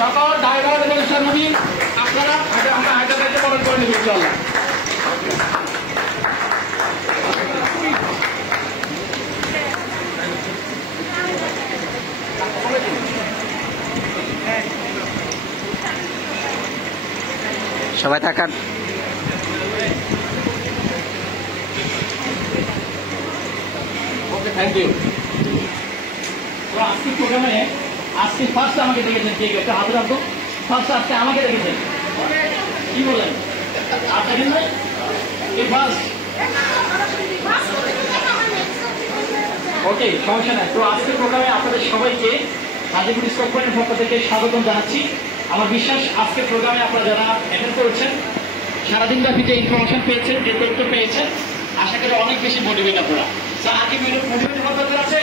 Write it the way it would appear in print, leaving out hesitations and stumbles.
সকল ড্রাইভার এবং সামগ্রী আপনারা আমরা হায়দ্রাবাদে বরণ করে নেব ইনশাআল্লাহ। সবাই থাকান। ওকে, থ্যাংক ইউ। তো আজকে প্রোগ্রামে আজকে ফার্স্ট আমাকে দেখেছেন, ঠিক একটা হাতে রাখবো। ফার্স্ট আজকে আমাকে দেখেছেন, কি বলেন? আর দেখেন ভাই এই ফার্স্ট। ওকে, সমস্যা নাই। তো আজকের প্রোগ্রামে আপনাদের সবাইকে হাজিপুর স্টক পয়েন্টের পক্ষ থেকে স্বাগতম জানাচ্ছি। আমার বিশ্বাস আজকের প্রোগ্রামে আপনারা যারা অ্যাটেন্ড করেছেন, সারাদিন ব্যাপী যে ইনফরমেশন পেয়েছেন, যে তথ্য পেয়েছেন, আশা করি অনেক বেশি মোটিভেট আপনারা। আগে মোটিভেট আছে।